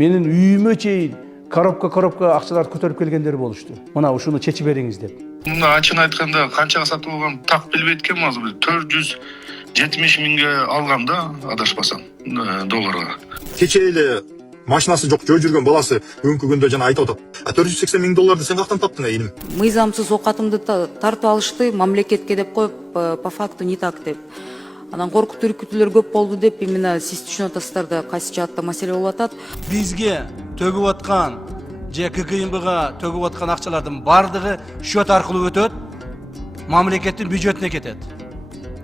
Менин үйүмө чейин коробка акчаларды көтөрүп келгендер болушту. Мына ушуну чечип бериңиз деп. Мына ачык айтканда канчага сатып алган так билбейт экенмин азыр. 470 миңге алгам да, адашпасам, долларга. Кече эле машинасы жок жөө жүргөн баласы бүгүнкү күндө жана айтып атат. 480 миң долларды сен кактан таптың эйним? Мыйзамсыз оокатымды тартып алышты, мамлекетке деп коюп, по факту не так деп. Анан коркутуу үркүтүүлөр көп болду деп именно сиз түшүнүп атасыздар да кайсы жаатта маселе болуп атат. Бизге төгүп аткан же ККМБга төгүп аткан акчалардын бардыгы счет аркылуу өтөт, мамлекеттин бюджетине кетет.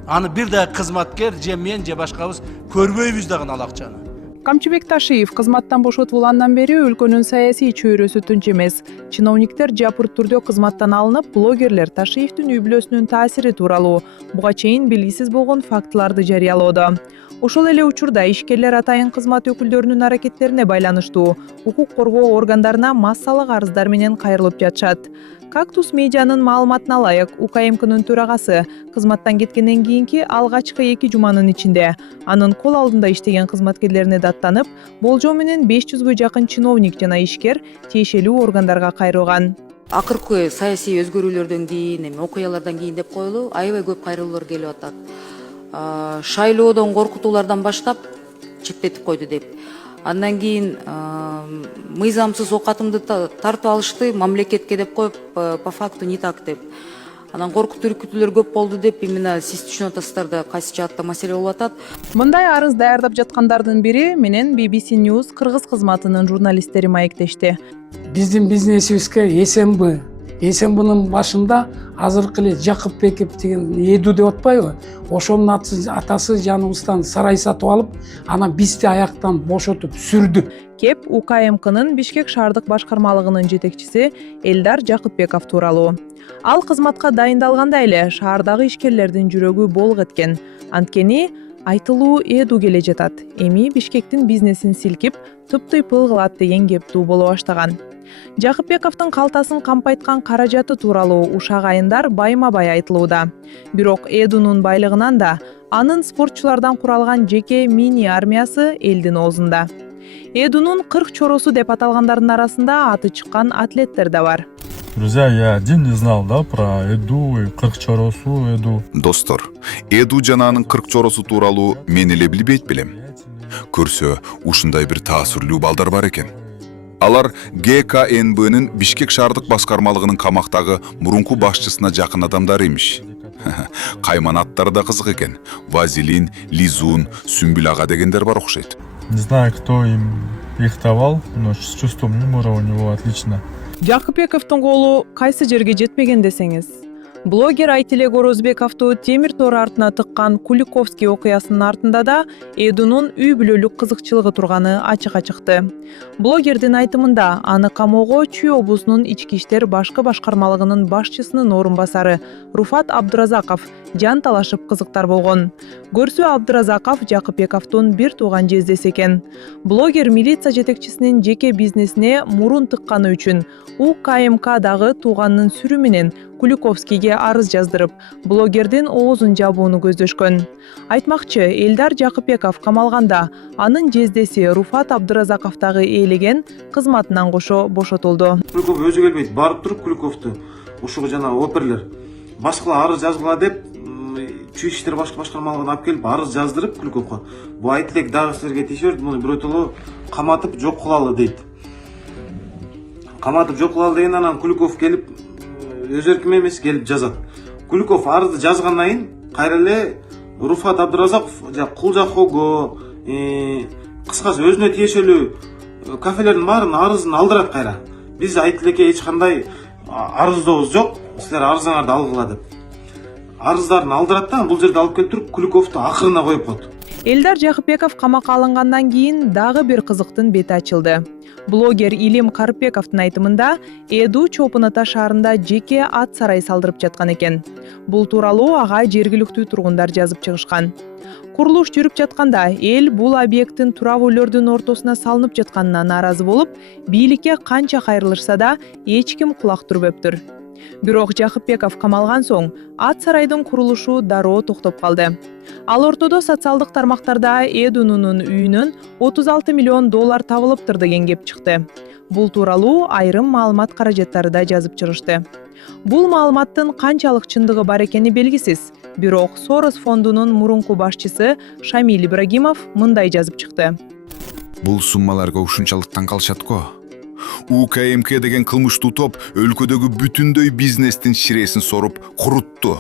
Аны бир да кызматкер же мен же башкабыз көрбөйбүз дагы ал акчаны. Камчыбек Ташиев кызматтан бошотулгандан бери өлкөнүн саясий чөйрөсү тынч эмес. Чиновниктер жапырт түрдө кызматтан алынып, блогерлер Ташиевдин үй бүлөсүнүн таасири тууралуу буга чейин белгисиз болгон фактыларды жарыялоодо. Ошол эле учурда ишкерлер атайын кызмат өкүлдөрүнүн аракеттерине байланыштуу укук коргоо органдарына массалык арыздар менен кайрылып жатышат. Кактус медианын маалыматына ылайык, УКМКнын төрагасы кызматтан кеткенден кийинки алгачкы 2 жуманын ичинде анын кол алдында иштеген кызматкерлерине даттанып, болжол менен 500гө жакын чиновник жана ишкер тиешелүү органдарга кайрылган. Акыркы саясий өзгөрүүлөрдөн кийин, окуялардан кийин деп коелу, аябай көп кайрылуулар келип атат. Шайлоодон коркутуулардан баштап чектетип койду деп. Андан кийин мыйзамсыз оокатымды тартып алышты, мамлекетке деп коюп, по факту не так деп. Анан коркутуу үркүтүүлөр көп болду деп именно сиз түшүнүп атасыздар да кайсы жаатта маселе болуп атат. Мындай арыз даярдап жаткандардын бири менен BBC News кыргыз кызматынын журналисттери маектешти. Биздин бизнесибизге СМБнын башында азыркы эле Жакыпбеков деген Эду деп атпайбы? Ошонун атасы жаныбыздан сарай сатып алып, анан бизди аяктан бошотуп сүрдү. Кеп УКМКнын Бишкек шаардык башкармалыгынын жетекчиси Элдар Жакыпбеков тууралуу. Ал кызматка дайындалганда эле шаардагы ишкерлердин жүрөгү болук эткен. Анткени айтылуу Эду келе жатат. Эми Бишкектин бизнесин силкип, тыптыйпыл кылат деген кеп туу боло баштаган. Жакыпбековдун калтасын кампайткан каражаты тууралуу ушак айындар байма-бай айтылууда. Бирок Эдунун байлыгынан да, анын спортчулардан куралган жеке мини армиясы элдин оозунда. Эдунун 40 чоросу деп аталгандардын арасында аты чыккан атлеттер да бар. Друзья, я один не знал, да, про Эду и 40 чоросу Эду. Достор, Эду жананын 40 чоросу тууралуу мен эле билбейт белем. Көрсө, ушундай бир таасирлүү балдар бар экен. Алар ГКНБнын Бишкек шаардык башкармалыгынын камактагы мурунку башчысына жакын адамдар имиш. Кайман аттары да кызык экен. Вазилин, Лизун, Сүмбүл ага дегендер бар окшойт. Не знаю, кто им их давал, но с чувством юмора у него отлично. Жакыпбековдун колу кайсы жерге жетпеген десеңиз? Блогер Айтилек Орозбековду темир тор артына тыккан Куликовский окуясынын артында да Эдунун үй бүлөлүк кызыкчылыгы турганы ачык чыкты. Блогердин айтымында аны камоого Чүй облусунун ички иштер башкы башкармалыгынын башчысынын орун басары Руфат Абдыразаков жан талашып кызыктар болгон. Көрсө Абдыразаков Жакыпбековдун бир тууган жездеси экен. Блогер милиция жетекчисинин жеке бизнесине мурун тыкканы үчүн УКМКдагы тууганынын сүрү менен Куликовскийге арыз жаздырып, блогердин оозун жабууну көздөшкөн. Айтмакчы, Элдар Жакыпбеков камалганда анын жездеси Руфат Абдыразаков дагы ээлеген кызматынан кошо бошотулду. Куликов өзү келбейт, барып туруп Куликовду ушугу жана оперлер башкалар арыз жазгыла деп Чүй иштер башкы башкармалыгына алып келип арыз жаздырып Куликовго. Бу Айтилек дагы силерге тийишет, муну бирөтөлө каматып жок кылалы дейт. Каматып жок кылалы деген анан Куликов келип өз эркиме эмес келип жазат. Куликов арызды жазгандан кийин кайра эле Руфат Абдыразаков Кулжакого, кыскасы өзүнө тиешелүү кафелердин баарын арызын алдырат кайра. Биз Айтилекке эч кандай арыздообуз жок, силер арызыңарды алгыла деп. Арыздарын алдырат да, бул жерде алып келип туруп Куликовду акырына коюп коет. Элдар Жакыпбеков камакка алынгандан кийин дагы бир кызыктын бети ачылды. Блогер Илим Карыпбековдун айтымында Эду Чопун Ата шаарында жеке ат сарай салдырып жаткан экен. Бул тууралуу ага жергиликтүү тургундар жазып чыгышкан. Курулуш жүрүп жатканда эл бул объекттин турак үйлөрдүн ортосуна салынып жатканына нааразы болуп, бийликке канча кайрылышса да эч ким кулак түрбөптүр. Бирок Жакыпбеков камалган соң ат сарайдын курулушу дароо токтоп калды. Ал ортодо социалдык тармактарда Эдунунун үйүнөн 36 миллион доллар табылыптыр деген кеп чыкты. Бул тууралуу айрым маалымат каражаттары да жазып чыгышты. Бул маалыматтын канчалык чындыгы бар экени белгисиз. Бирок Сорос фондунун мурунку башчысы Шамиль Ибрагимов мындай жазып чыкты. Бул суммаларга ушунчалык таң калышат го. УКМК деген кылмыштуу топ өлкөдөгү бүтүндөй бизнестин ширесин соруп курутту.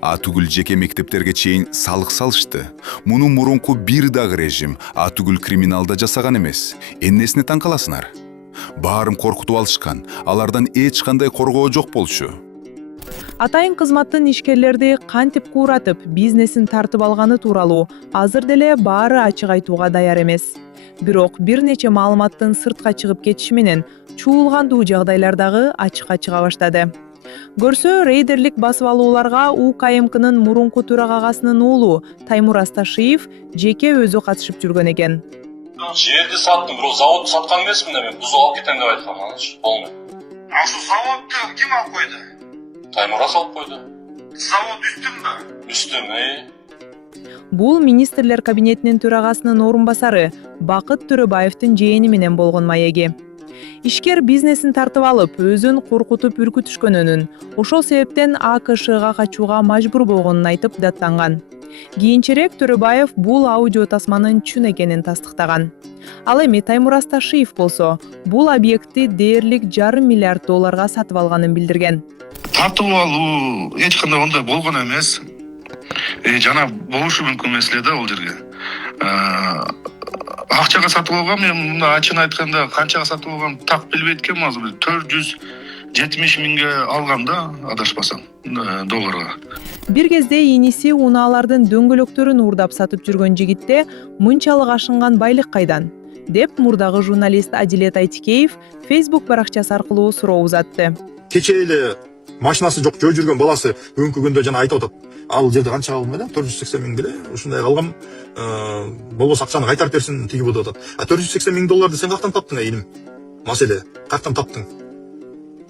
Түгүл жеке мектептерге чейин салык салышты. Муну мурунку бир дагы режим түгүл криминалда жасаган эмес. Эмнесине таң каласыңар? Баарын коркутуп алышкан, алардан эч кандай коргоо жок болчу. Атайын кызматтын ишкерлерди кантип кууратып, бизнесин тартып алганы тууралуу азыр деле баары ачык айтууга даяр эмес. Бирок бир нече маалыматтын сыртка чыгып кетиши менен чуулгандуу жагдайлар дагы ачыкка чыга баштады. Көрсө, рейдерлик басып алууларга УКМКнын мурунку төрагасынын уулу Таймур Асташиев жеке өзү катышып жүргөн экен. Жерди саттым, бирок заводду саткан эмесмин да мен, бузуп алып кетем деп айткам, аныч болмой. Ашу заводду ким алып койду? Таймур алып койду. Завод үстүмбү? Үстүм, Бул министрлер кабинетинин төрагасынын орун басары Бакыт Төрөбаевдин жээни менен болгон маеги. Ишкер бизнесин тартып алып, өзүн коркутуп үркүтүшкөнүнүн, ошол себептен АКШга качууга мажбур болгонун айтып даттанган. Кийинчерээк Төрөбаев бул аудио тасманын чын экенин тастыктаган. Ал эми Таймур Асташиев болсо, бул объектти дээрлик $1,5 миллиард сатып алганын билдирген. Тартып алуу эч кандай ондай болгон эмес. Жана болушу мүмкүн эмес эле да ал жерге. Акчага сатып алгам, мен мында ачык айтканда канчага сатып алгам так билбейт экенмин азыр. 470 миңге алгам да, адашпасам, долларга. Бир кезде иниси унаалардын дөңгөлөктөрүн уурдап сатып жүргөн жигитте мынчалык ашынган байлык кайдан? Деп мурдагы журналист Адилет Айтикеев Facebook баракчасы аркылуу суроо узатты. Кече эле машинасы жок жөө жүргөн баласы бүгүнкү күндө жана айтып атат. Ал жерде канча калган эле? 480 миң беле? Ушундай калгам. Болбосо акчаны кайтарып берсин тиги деп атат. 480 миң долларды сен каяктан таптың, эйним? Маселе, каяктан таптың?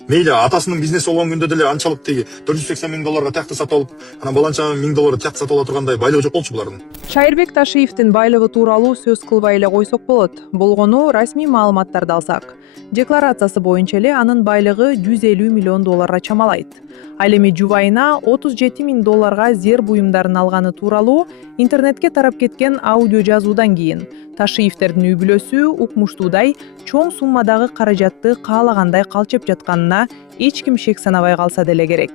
Мейли атасынын бизнеси болгон күндө деле анчалык тиги 480 миң долларга тиякты сатып алып, анан баланча миң долларга тиякты сатып ала тургандай байлыгы жок болчу булардын. Шайырбек Ташиевдин байлыгы тууралуу сөз кылбай эле койсок болот. Болгону расмий маалыматтарды алсак. Декларациясы боюнча эле анын байлыгы $150 миллион чамалайт. Ал эми жубайына $37 миң зер буюмдарын алганы тууралуу интернетке тарап кеткен аудио жазуудан кийин Ташиевтердин үй бүлөсү укмуштуудай чоң суммадагы каражатты каалагандай калчып жатканына эч ким шек санабай калса деле керек.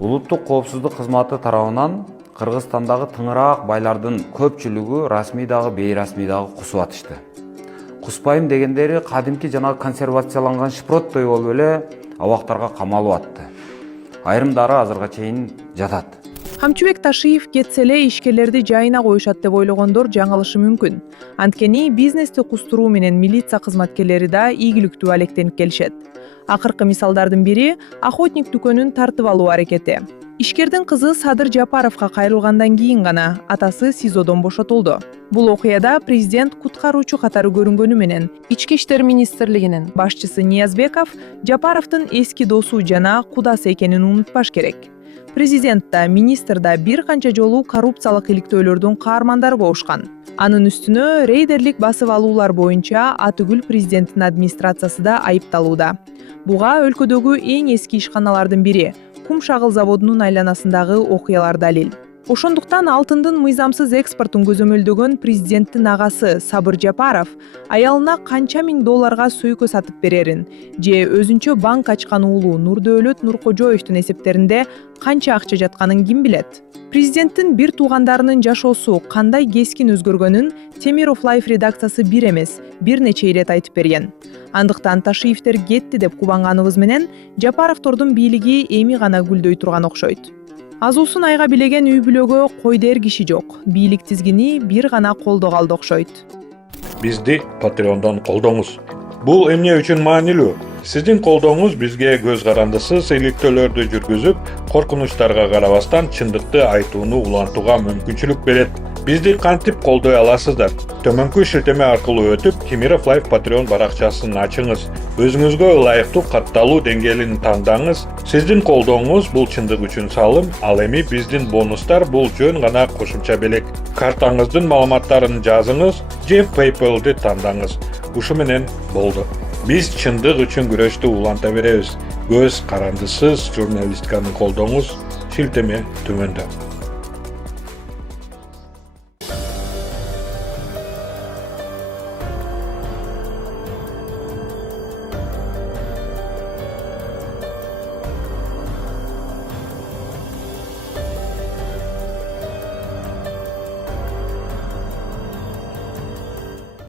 Улуттук коопсуздук кызматы тарабынан Кыргызстандагы тыңыраак байлардын көпчүлүгү расмий дагы бейрасмий дагы кусуп атышты. Куспайм дегендери кадимки жана консервацияланган шпроттой болуп эле абактарга камалып атты. Айрымдары азырга чейин жатат. Камчыбек Ташиев кетсе эле ишкерлерди жайына коюшат деп ойлогондор жаңылышы мүмкүн. Анткени бизнести кустуруу менен милиция кызматкерлери да ийгиликтүү алектенип келишет. Акыркы мисалдардын бири охотник дүкөнүн тартып алуу аракети. Ишкердин кызы Садыр Жапаровго кайрылгандан кийин гана атасы СИЗОдон бошотулду. Бул окуяда президент куткаруучу катары көрүнгөнү менен Ички иштер министрлигинин башчысы Ниязбеков Жапаровдун эски досу жана кудасы экенин унутпаш керек. Президент да, министр да бир канча жолу коррупциялык иликтөөлөрдүн каармандары болушкан. Анын үстүнө рейдерлик басып алуулар боюнча атүгүл президенттин администрациясы да айыпталууда. Буга өлкөдөгү эң эски ишканалардын бири Кум шагыл заводунун айланасындагы окуялар далил. Ошондуктан алтындын мыйзамсыз экспортун көзөмөлдөгөн президенттин агасы Сабыр Жапаров аялына канча миң долларга сөйкө сатып берерин же өзүнчө банк ачкан уулу Нурдөөлөт Нуркожоевдун эсептеринде канча акча жатканын ким билет? Президенттин бир туугандарынын жашоосу кандай кескин өзгөргөнүн Темиров Life редакциясы бир эмес, бир нече ирет айтып берген. Андыктан Ташиевтер кетти деп кубанганыбыз менен Жапаровдордун бийлиги эми гана гүлдөй турган окшойт. Азуусун айга билеген үй бүлөгө кой дээр киши жок. Бийлик тизгини бир гана колдо калды окшойт. Бизди Patreon'dan колдоңуз. Бул эмне үчүн маанилүү? Сиздин колдооңуз бизге көз карандысыз иликтөөлөрдү жүргүзүп, коркунучтарга карабастан чындыкты айтууну улантууга мүмкүнчүлүк берет. Бизди кантип колдой аласыздар? Төмөнкү шилтеме аркылуу өтүп, Кемиров Лайф Patreon баракчасын ачыңыз. Өзүңүзгө ылайыктуу катталуу деңгээлин тандаңыз. Сиздин колдооңуз бул чындык үчүн салым, ал эми биздин бонустар бул жөн гана кошумча белек. Картаңыздын маалыматтарын жазыңыз же PayPal'ды тандаңыз. Ушу менен болду. Биз чындык үчүн күрөштү уланта беребиз. Көз карандысыз журналистиканы колдооңуз. Шилтеме төмөндө.